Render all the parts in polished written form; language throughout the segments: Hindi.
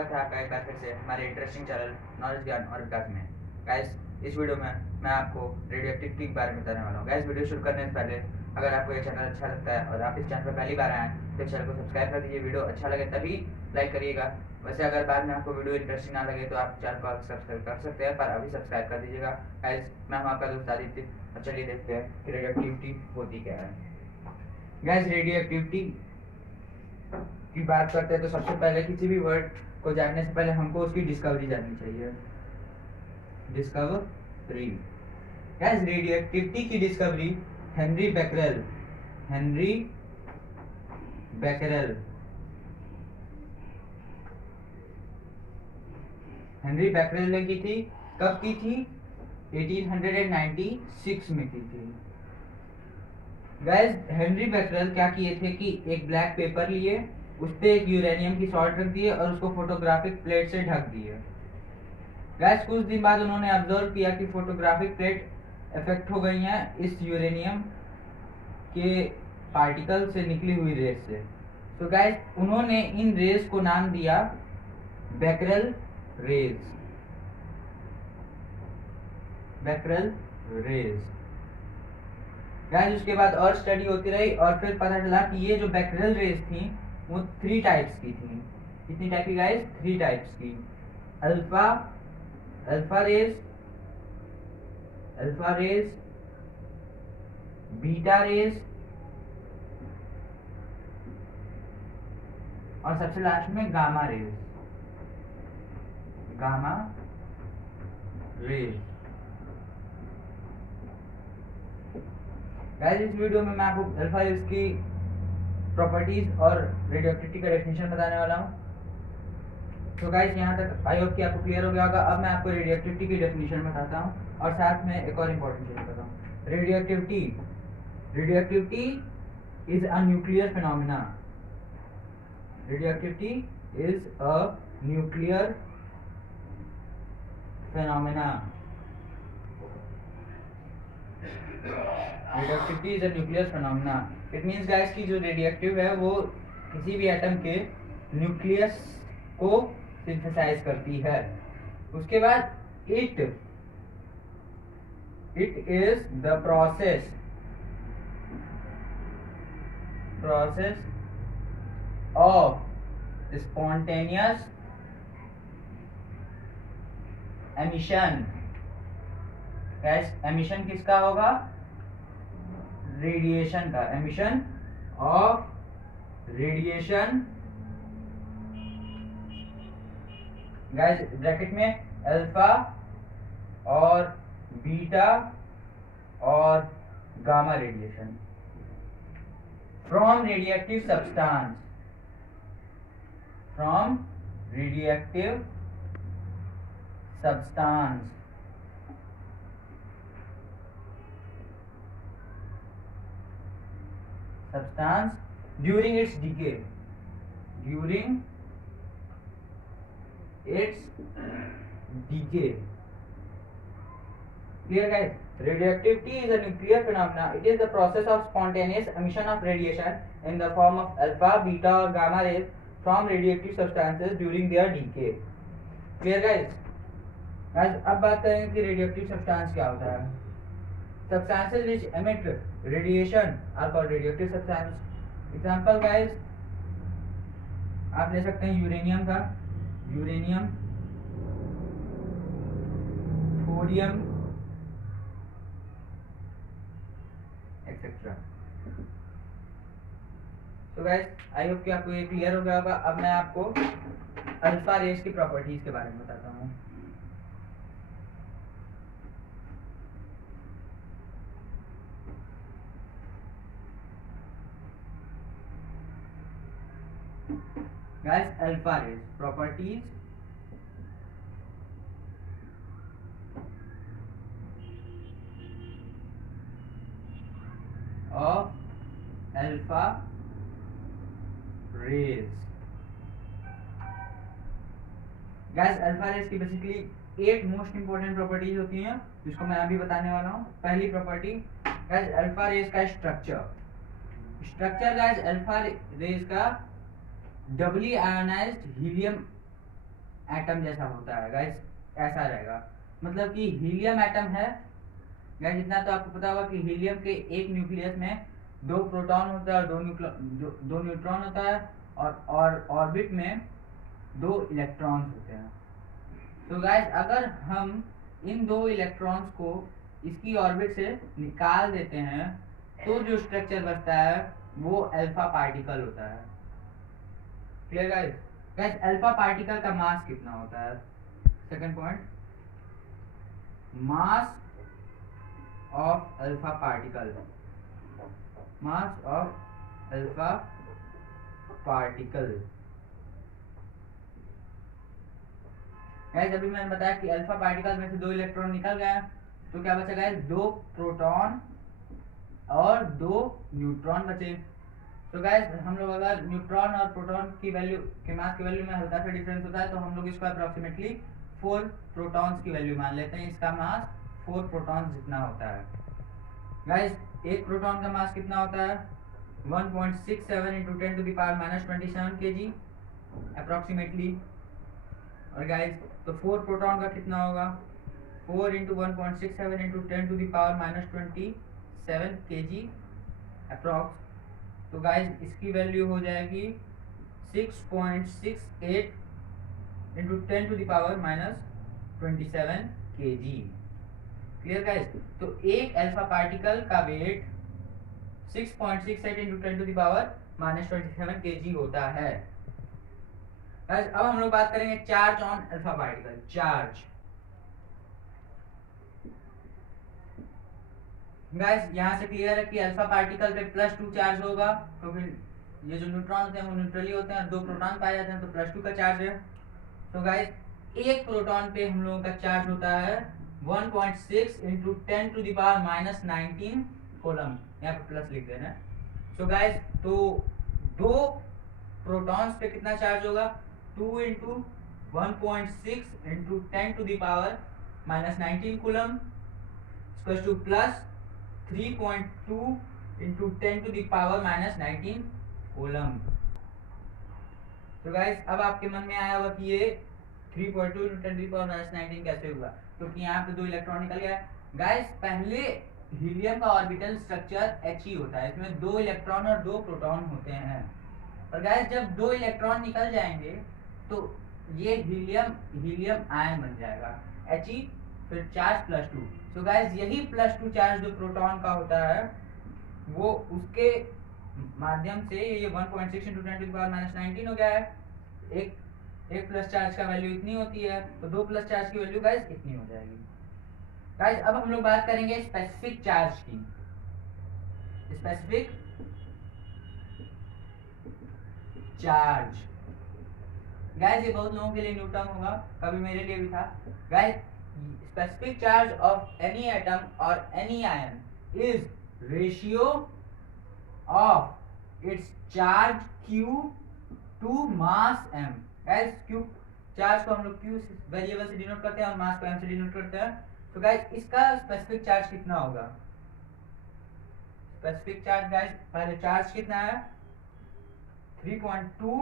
स्वागत है आपका एक बार फिर से हमारे इंटरेस्टिंग चैनल नॉलेज ज्ञान और विकास में। गाइस, इस वीडियो में मैं आपको रेडियो एक्टिविटी के बारे में बताने वाला हूँ। गाइस, वीडियो शुरू करने से पहले अगर आपको ये चैनल अच्छा लगता है और आप इस चैनल पर पहली बार आए हैं तो चैनल को सब्सक्राइब कर दीजिए। वीडियो अच्छा लगे तभी लाइक करिएगा। वैसे अगर बाद में आपको वीडियो इंटरेस्टिंग ना लगे तो आप चैनल को सब्सक्राइब कर सकते हैं, पर अभी सब्सक्राइब कर दीजिएगा। गाइस, मैं हूँ आपका दोस्त आदित्य और चलिए देखते हैं कि रेडियो एक्टिविटी होती क्या है। गाइस, रेडियो एक्टिविटी की बात करते हैं तो सबसे पहले किसी भी वर्ड को जानने से पहले हमको उसकी डिस्कवरी जाननी चाहिए। डिस्कवरी। गाइस, रेडियो एक्टिविटी की डिस्कवरी हेनरी बैकरेल ने की थी। कब की थी? 1896 में की थी। गाइस, हेनरी बैकरेल क्या किए थे कि एक ब्लैक पेपर लिए, उस पे एक यूरेनियम की सॉल्ट रख दिए और उसको फोटोग्राफिक प्लेट से ढक दिए। गाइस, कुछ दिन बाद उन्होंने ऑब्जर्व किया कि फोटोग्राफिक प्लेट इफेक्ट हो गई हैं इस यूरेनियम के पार्टिकल से निकली हुई रेस से। तो गाइस, उन्होंने इन रेस को नाम दिया बैकरेल रेज। गाइस, उसके बाद और स्टडी होती रही और फिर पता चला कि ये जो बैकरेल रेज थी वो 3 टाइप्स की थी। कितनी टाइप की गाइस? 3 टाइप्स की। अल्फा रेज, बीटा रेज और सबसे लास्ट में गामा रेज। गाइस, इस वीडियो में मैं आपको अल्फा रेज की प्रॉपर्टीज और रेडियोएक्टिविटी का डेफिनेशन बताने वाला हूँ। तो गाइस, यहाँ तक आई होप कि आपको क्लियर हो गया होगा। अब मैं आपको रेडियोएक्टिविटी की डेफिनेशन बताता हूँ और साथ में एक और इम्पोर्टेंट चीज बताता हूँ। Radioactivity is a nuclear phenomena. Radioactivity is a nuclear phenomena. Radioactivity is a nuclear phenomena. It means guys कि जो रेडियोएक्टिव है वो किसी भी एटम के न्यूक्लियस को सिंथेसाइज करती है। उसके बाद it is the process of spontaneous emission. Gas, emission किसका होगा? रेडिएशन का। Emission of radiation. Gas, bracket में अल्फा और बीटा और gamma radiation from radioactive substance. during its decay. Clear, guys? Radioactivity is a nuclear phenomena. It is the process of spontaneous emission of radiation in the form of alpha, beta or gamma rays from radioactive substances during their decay. Clear, guys? Guys, अब बात करेंगे कि रेडियोएक्टिव सब्सटेंस क्या होता है। Substances which emit radiation are called radioactive substances. Example guys, आप ले सकते हैं यूरेनियम का, यूरेनियम, थोरियम एक्सेट्रा। तो गाइस, आई होप कि आपको ये क्लियर हो गया होगा। अब मैं आपको अल्फा रेज की प्रॉपर्टीज के बारे में बताता हूँ। Guys, alpha rays properties of alpha rays. Guys, alpha rays की बेसिकली 8 मोस्ट इंपोर्टेंट प्रॉपर्टीज होती हैं जिसको मैं अभी बताने वाला हूँ। पहली प्रॉपर्टी गाइस, अल्फा रेज का स्ट्रक्चर गाइस, अल्फा रेज का डबली आयोनाइज्ड हीलियम एटम जैसा होता है गाइस, ऐसा रहेगा। मतलब कि हीलियम एटम है गाइस, इतना तो आपको पता होगा कि हीलियम के एक न्यूक्लियस में 2 प्रोटॉन होता है और 2 न्यूट्रॉन होता है, और ऑर्बिट में 2 इलेक्ट्रॉन्स होते हैं। तो गाइस अगर हम इन 2 इलेक्ट्रॉन्स को इसकी ऑर्बिट से निकाल देते हैं तो जो स्ट्रक्चर बचता है वो अल्फा पार्टिकल होता है। Clear guys? Guys alpha particle का मास कितना होता है? Second point, mass of alpha particle, mass of alpha particle. Guys अभी मैंने बताया कि अल्फा पार्टिकल में से 2 इलेक्ट्रॉन निकल गए, तो क्या बचा गाइस? 2 प्रोटॉन और 2 न्यूट्रॉन बचे। तो गाइस हम लोग अगर न्यूट्रॉन और प्रोटॉन की वैल्यू के मास की वैल्यू में हल्का सा डिफरेंस होता है तो हम लोग इसको अप्रोक्सीमेटली 4 प्रोटॉन्स की वैल्यू मान लेते हैं। इसका मास 4 प्रोटॉन्स जितना होता है। गाइस एक प्रोटॉन का मास कितना होता है? 1.67 into 10 to the power -27 kg approximately. और गाइस तो 4 प्रोटॉन का कितना होगा? 4 into 1.67 into 10 to the power -27 kg approx. तो गाइस इसकी वैल्यू हो जाएगी 6.68 into 10 to the power -27 kg। Clear guys? तो एक अल्फा पार्टिकल का weight 6.68 into 10 to the power -27 kg होता है। गाइस अब हम लोग बात करेंगे charge on alpha particle. Charge guys यहाँ से क्लियर है कि अल्फा पार्टिकल पे +2 चार्ज होगा, तो फिर ये जो न्यूट्रॉन होते हैं वो न्यूट्रली होते हैं, 2 प्रोटॉन पाए जाते हैं तो +2 का चार्ज है। तो गाइस एक प्रोटॉन पे हम लोगों का चार्ज होता है 1.6 into 10 to the power -19 coulomb. यहाँ पे प्लस लिख देना। तो गाइस तो 2 प्रोटॉन्स पे कितना चार्ज होगा? 2 into 1.6 into 10 to the power -19 coulomb two plus 3.2 into 10 to the power -19 coulomb. तो गाइस अब आपके मन में आया होगा कि ये 3.2 इंटू 10 टू द पावर -19 कैसे हुआ? क्योंकि यहाँ पे 2 इलेक्ट्रॉन निकल गया। गाइस पहले हीलियम का ऑर्बिटल स्ट्रक्चर He होता है, इसमें 2 इलेक्ट्रॉन और 2 प्रोटॉन होते हैं। और गाइस जब 2 इलेक्ट्रॉन निकल जाएंगे तो ये हीलियम आयन बन जाएगा, He फिर चार्ज +2। तो गाइस यही +2 चार्ज जो प्रोटॉन का होता है वो उसके माध्यम से ये 1.6 इंटू 10 टू द पावर -19 हो गया है। एक प्लस चार्ज का वैल्यू इतनी होती है, तो 2 प्लस चार्ज की वैल्यू गाइस इतनी हो जाएगी। गाइस अब हम लोग बात करेंगे स्पेसिफिक चार्ज की। स्पेसिफिक चार्ज गाइस ये बहुत लोगों के लिए न्यू टर्म होगा, कभी मेरे लिए भी था। Guys specific charge of any atom or any ion is ratio of its charge q to mass m। guys q charge को हम लोग q वेरिएबल से डिनोट करते हैं और मास को m से डिनोट करते हैं। तो गाइस इसका स्पेसिफिक चार्ज कितना होगा? स्पेसिफिक चार्ज गाइस पहले चार्ज कितना है? 3.2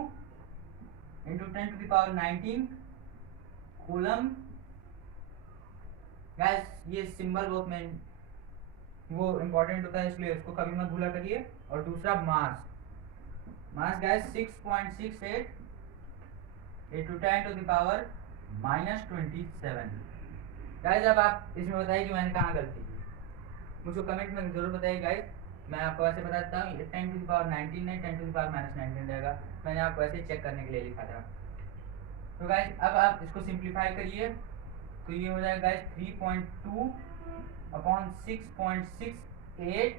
into 10 to the power 19 coulomb. Guys ये सिंबल बहुत में वो इम्पोर्टेंट होता है, इसलिए इसको कभी मत भूला करिए। और दूसरा mass guys 6.68 into 10 to the power -27। Guys अब आप इसमें बताइए कि मैंने कहाँ गलती की, मुझको कमेंट में जरूर बताइए गाइस। मैं आपको ऐसे बता देता हूँ 10 टू द पावर 19 नहीं 10 टू द पावर -19 रहेगा, मैंने आपको ऐसे चेक करने के लिए लिखा था। तो गाइस अब आप इसको सिंप्लीफाई करिए तो ये हो जाएगा guys 3.2 upon 6.68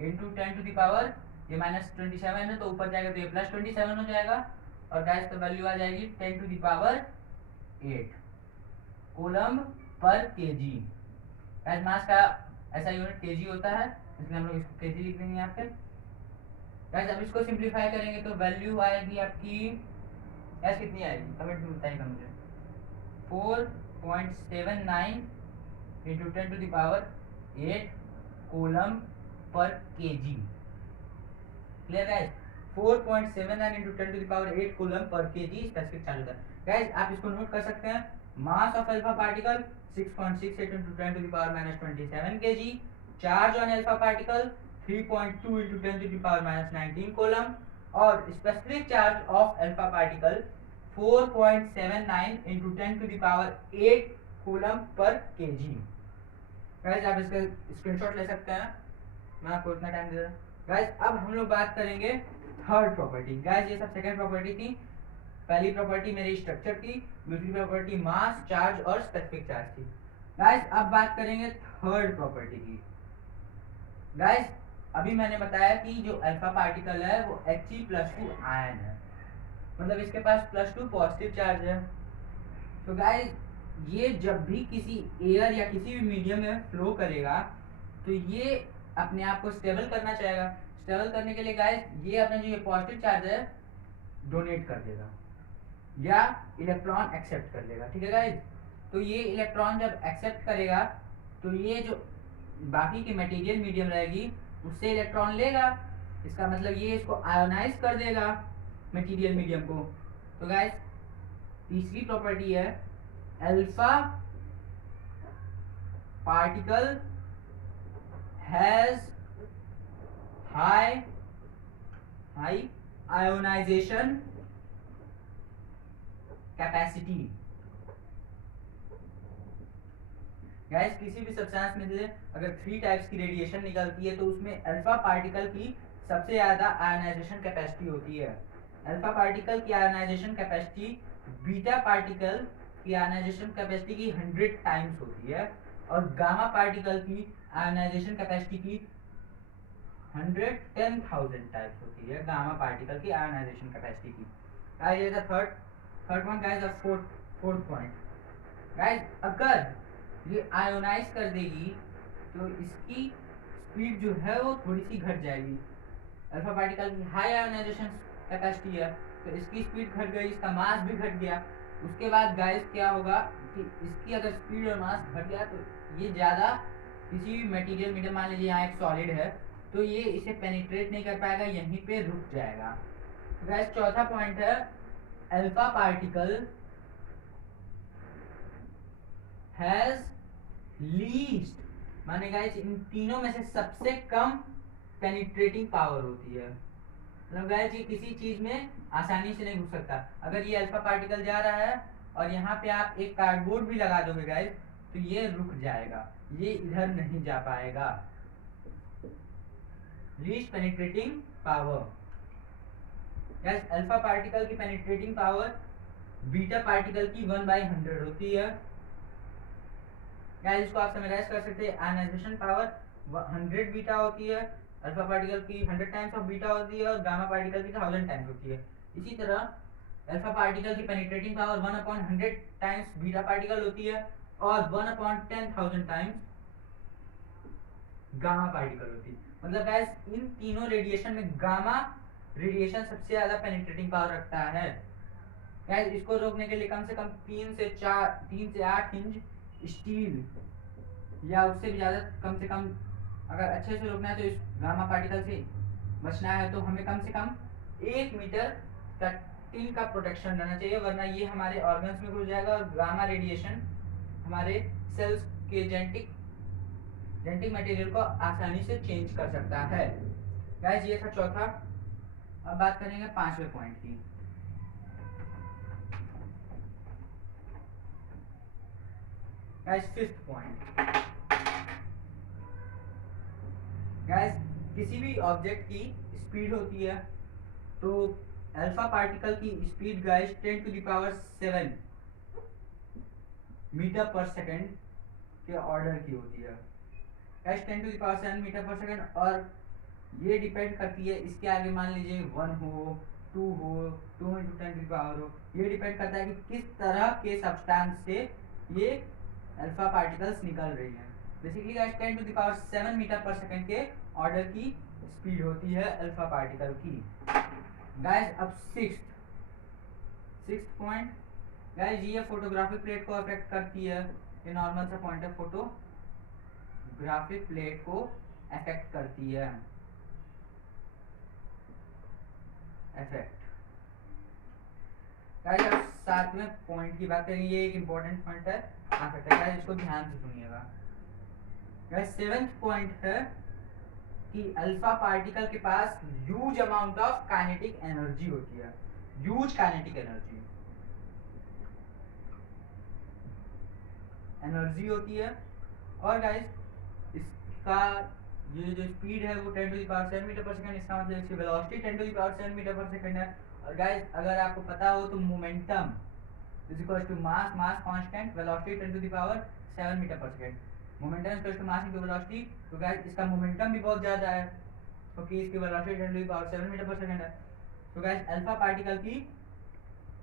into 10 to the power ये -27 है तो ऊपर जाएगा तो ये +27 हो जाएगा। और गाइस तो वैल्यू आ जाएगी 10 to the power 8 coulomb per kg. Guys mass का ऐसा यूनिट केजी होता है, इसलिए हम लोग इसको केजी लिख देंगे यहाँ पे। गाइस अब इसको सिंप्लीफाई करेंगे तो वैल्यू आएगी आपकी गाइस कितनी आएगी कमेंट में बताइएगा मुझे। 4.79 into 10 to the power 8 coulomb per kg. Clear guys? 4.79 into 10 to the power 8 coulomb per kg specific charge होता है। गाइस आप इसको नोट कर सकते हैं, mass of alpha particle 6.68 into 10 to the power minus 27 kg, charge on alpha particle 3.2 into 10 to the power minus 19 coulomb, और specific charge of alpha particle 4.79 into 10 to the power 8 coulomb per kg. Guys आप इसका स्क्रीनशॉट ले सकते हैं, मैं आपको इतना टाइम दे रहा हूं। गाइस अब हम लोग बात करेंगे थर्ड प्रॉपर्टी। गाइस ये सब सेकंड प्रॉपर्टी थी, पहली प्रॉपर्टी मेरी स्ट्रक्चर की, दूसरी प्रॉपर्टी मास, चार्ज और स्पेसिफिक चार्ज थी। गाइस अब बात करेंगे थर्ड प्रॉपर्टी की। गाइस अभी मैंने बताया कि जो अल्फा पार्टिकल है वो He+2 आयन है, मतलब इसके पास +2 पॉजिटिव चार्ज है। तो गाइस ये जब भी किसी एयर या किसी भी मीडियम में फ्लो करेगा तो ये अपने आप को स्टेबल करना चाहेगा। स्टेबल करने के लिए गाइस ये अपना जो ये पॉजिटिव चार्ज है डोनेट कर देगा या इलेक्ट्रॉन एक्सेप्ट कर लेगा, ठीक है गाइस। तो ये इलेक्ट्रॉन जब एक्सेप्ट करेगा तो ये जो बाकी की मटेरियल मीडियम रहेगी उससे इलेक्ट्रॉन लेगा, इसका मतलब ये इसको आयोनाइज कर देगा मटेरियल मीडियम को। तो गाइस तीसरी प्रॉपर्टी है alpha particle has high ionization capacity. Guys किसी भी सब्सटेंस में से अगर 3 टाइप्स की रेडिएशन निकलती है तो उसमें अल्फा पार्टिकल की सबसे ज्यादा आयोनाइजेशन कैपेसिटी होती है। अल्फा पार्टिकल की आयोनाइजेशन कैपेसिटी बीटा पार्टिकल की आयोनाइजेशन कैपेसिटी की 100 टाइम्स होती है, और गामा पार्टिकल की आयोनाइजेशन कैपेसिटी की 110,000 टाइम्स होती है, गामा पार्टिकल की आयोनाइजेशन कैपेसिटी की। गाइस ये था थर्ड पॉइंट। गाइस अब फोर्थ पॉइंट। गाइस अगर ये आयोनाइज कर देगी तो इसकी स्पीड जो है वो थोड़ी सी घट जाएगी। अल्फा पार्टिकल की हाई आयोनाइजेशन कैपेसिटी है तो इसकी स्पीड घट गई, इसका मास भी घट गया। उसके बाद गाइस क्या होगा कि इसकी अगर स्पीड और मास घट गया तो ये ज़्यादा किसी भी मटेरियल मीडियम, मान लीजिए यहाँ एक सॉलिड है तो ये इसे पेनिट्रेट नहीं कर पाएगा, यहीं पे रुक जाएगा। तो गाइस चौथा पॉइंट है अल्फा पार्टिकल हैज लीस्ट, माने गाइस इन तीनों में से सबसे कम पेनिट्रेटिंग पावर होती है। मतलब गाइस ये किसी चीज में आसानी से नहीं घुस सकता। अगर ये अल्फा पार्टिकल जा रहा है और यहाँ पे आप एक कार्डबोर्ड भी लगा दोगे गाइस तो ये रुक जाएगा, ये इधर नहीं जा पाएगा। Least penetrating power. Guys alpha particle की पेनिट्रेटिंग पावर बीटा पार्टिकल की 1/100 होती है। गाइस इसको आप समराइज कर सकते हैं, आयोनाइजेशन पावर 100 बीटा होती है, अल्फा पार्टिकल की 100 टाइम्स ऑफ बीटा होती है और गामा पार्टिकल की 1000 टाइम्स होती है। इसी तरह अल्फा पार्टिकल की penetrating power 1/100 times beta particle होती है और 1/10,000 टाइम्स गामा पार्टिकल होती है। मतलब गाइस इन तीनों रेडिएशन में गामा रेडिएशन सबसे ज्यादा पेनिट्रेटिंग पावर रखता है। गाइस इसको रोकने के लिए कम से कम 3 से 8 इंच स्टील या उससे भी ज़्यादा, कम से कम अगर अच्छे से रोकना है तो इस गामा पार्टिकल से बचना है तो हमें कम से कम 1 मीटर का टिन का प्रोटेक्शन रहना चाहिए, वरना ये हमारे ऑर्गन्स में घुस जाएगा और गामा रेडिएशन हमारे सेल्स के जेनेटिक मटेरियल को आसानी से चेंज कर सकता है। गाइस ये था चौथा। अब बात करेंगे 5वें पॉइंट की। Guys 5th point. गाइस किसी भी ऑब्जेक्ट की स्पीड होती है तो अल्फा पार्टिकल की speed guys 10⁻⁷ metre per second के ऑर्डर की होती है। गाइस 10⁻⁷ मीटर पर सेकंड, और ये डिपेंड करती है इसके आगे मान लीजिए 1 हो, 2 हो, 2 × 10 की पावर हो, ये डिपेंड करता है कि किस तरह के सब्सटेंस से ये अल्फा पार्टिकल्स निकल रही हैं। Basically guys 10⁻⁷ metre per second के ऑर्डर की स्पीड होती है अल्फा पार्टिकल की। गाइस अब 6th पॉइंट। गाइस ये फोटोग्राफिक प्लेट को अफेक्ट करती है, ये नॉर्मल सा पॉइंट है, फोटोग्राफिक प्लेट को अफेक्ट करती है। इफेक्ट। गाइस अब सातवें पॉइंट की बात करेंगे, ये एक इंपॉर्टेंट पॉइंट है, आ सकता है गाइस, इसको ध्यान से सुनिएगा। गाइस सेवेंथ पॉइंट है कि अल्फा पार्टिकल के पास huge amount of kinetic energy होती है, ह्यूज काइनेटिक एनर्जी होती है। और गाइस इसका ये जो स्पीड है वो 10⁻7 मीटर पर सेकंड, इसका मतलब इसकी वेलोसिटी 10⁻7 मीटर पर सेकंड है। और गाइस अगर आपको पता हो तो momentum is equal to mass, mass constant, velocity 10⁻7 metre per second, momentum is equal to mass into velocity. तो गाइस इसका मोमेंटम भी बहुत ज़्यादा है क्योंकि इसकी वेलोसिटी 10⁻7 मीटर पर सेकंड है। तो गाइस अल्फा पार्टिकल की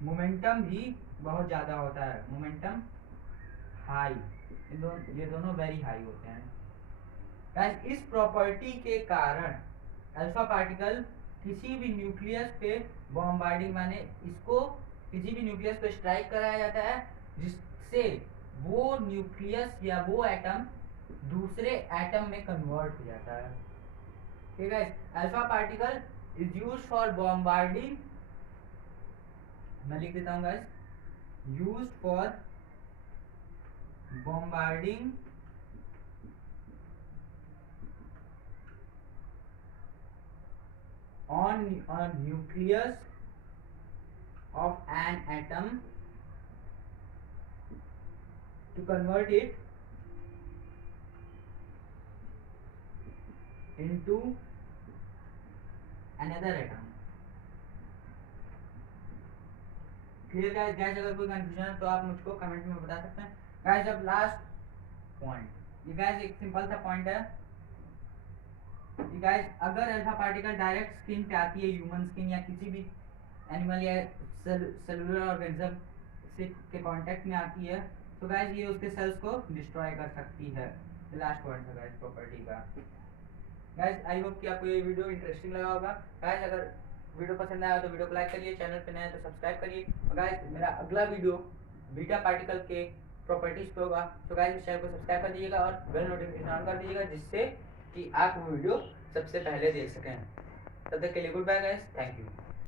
मोमेंटम भी बहुत ज़्यादा होता है, मोमेंटम हाई, ये दोनों वेरी हाई होते हैं। गाइस इस प्रॉपर्टी के कारण अल्फा पार्टिकल किसी भी न्यूक्लियस पे बॉम्बार्डिंग, माने इसको किसी भी न्यूक्लियस पे स्ट्राइक कराया जाता है जिससे वो न्यूक्लियस या वो एटम दूसरे एटम में कन्वर्ट हो जाता है। ठीक है, alpha particle is used for bombarding, मैं लिख देता हूँ guys, used for bombarding on a nucleus of an atom to convert it into another atom। Clear guys? Guys अगर कोई कंफ्यूजन है तो आप मुझको कमेंट में बता सकते हैं। गाइस अब लास्ट पॉइंट, ये गाइस एक सिंपल सा पॉइंट है। ये गाइस अगर अल्फा पार्टिकल डायरेक्ट स्किन पे आती है, ह्यूमन स्किन या किसी भी एनिमल या सेलुलर ऑर्गेनिज्म से के कांटेक्ट में आती है, तो गाइस ये उसके सेल्स को डिस्ट्रॉय कर सकती है। लास्ट पॉइंट है गाइस प्रॉपर्टी का। गाइस आई होप कि आपको ये वीडियो इंटरेस्टिंग लगा होगा। गाइस अगर वीडियो पसंद आया तो वीडियो को लाइक करिए, चैनल पे नया है तो सब्सक्राइब करिए। और गाइस मेरा अगला वीडियो बीटा पार्टिकल के प्रॉपर्टीज पे होगा, तो गाइस इस चैनल को सब्सक्राइब कर दीजिएगा और बेल नोटिफिकेशन ऑन कर दीजिएगा जिससे कि आप वो वीडियो सबसे पहले देख सकें। तब तक के लिए good bye guys, thank you.